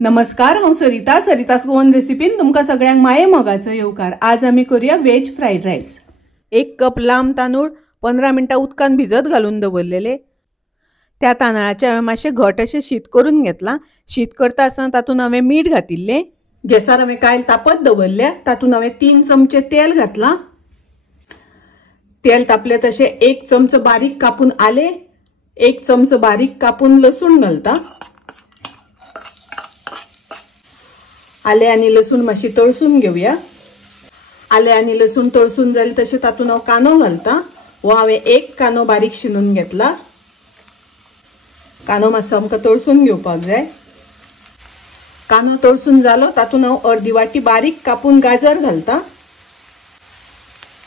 नमस्कार, हांव सरिता सरितास गोवन रेसिपीन तुमकां सगळ्यांक माये मोगाचो येवकार। आज आमी करूया वेज फ्रायड रायस। 1 कप लांब तांदूळ 15 मिनटां उदकान भिजत घालून दवरलेले। त्या तांदळाचे हांवें मातशें घट अशें शीत करून घेतलां। शीत करता आसतना तातूंत हांवें मीठ घातिल्लें। गॅसार हांवें कायल तापत दवरल्या। तातूंत हांवें 3 चमचे तेल घातलां। तेल तापले तशें 1 चमचो बारीक कापून आले, 1 चमचो बारीक कापून लसूण घालता। आले आणि लसूण मातशी तळसून घेऊया। आले आणि लसूण तळसून जाले तशें तातूंत हांव कांदो घालता। हो हांवें 1 कांदो बारीक शिनून घेतला। कांदो मातसो आमकां तळसून घेवपाक जाय। कांदो तळसून जालो तातूंत हांव अर्दी वाटी बारीक कापून गाजर घालता।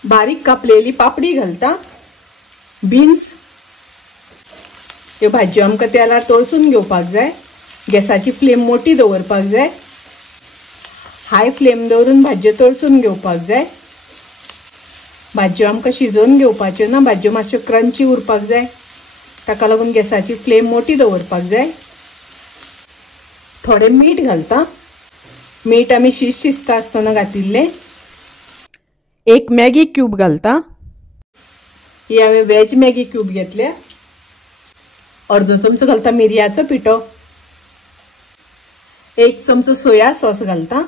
बारीक कापलेली पापडी घालता। बीन्स ह्यो भाजयो आमकां तेलार तळसून घेवपाक जाय। गॅसाची फ्लेम मोठी दवरपाक जाय। हाय फ्लेम दवरून भाजयो तळसून घेवपाक जाय। भाजयो आमकां शिजोवन घेवपाच्यो ना, भाजयो मातश्यो क्रंची उरपाक जाय। ताका लागून गॅसाची फ्लेम मोठी दवरपाक जाय। थोडे मीठ घालता। मीठ आमी शिजता आसतना घातिल्लें। 1 मॅगी क्यूब घालता। ही हांवें वेज मॅगी क्यूब घेतल्या। अर्दो चमचो घालता मिरयाचो पिठो। 1 चमचो सोया सॉस घालता।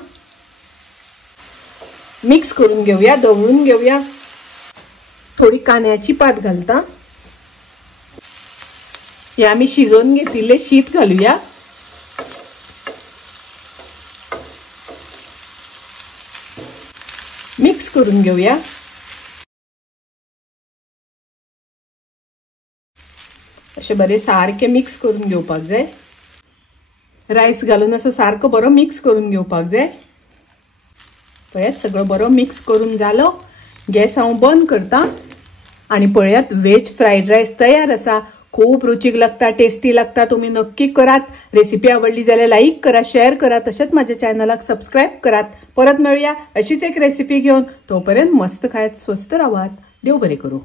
मिक्स करून घेऊया, दळून घेऊया। थोडी कांद्याची पात घालता। हे आम्ही शिजवून घेतलेले शीत घालूया। मिक्स करून घेऊया। अशें बरें सारखे मिक्स करून घेवपाक जाय। रायस घालून असो सारको बरो मिक्स करून घेवपाक जाय। पळयात सगळं बरो मिक्स करून जालो। गॅस हांव बंद करता आणि पळयात वेज फ्रायड रायस तयार आसा। खूप रुचीक लागता, टेस्टी लागता। तुम्ही नक्की करात। रेसिपी आवडली जाल्यार लाईक करा, शेअर करा, तशेंच माझ्या चॅनलाक सबस्क्राईब करात। परत मिळूया अशीच एक रेसिपी घेऊन। तोपर्यंत मस्त खायत स्वस्त राहात। देव बरे करू।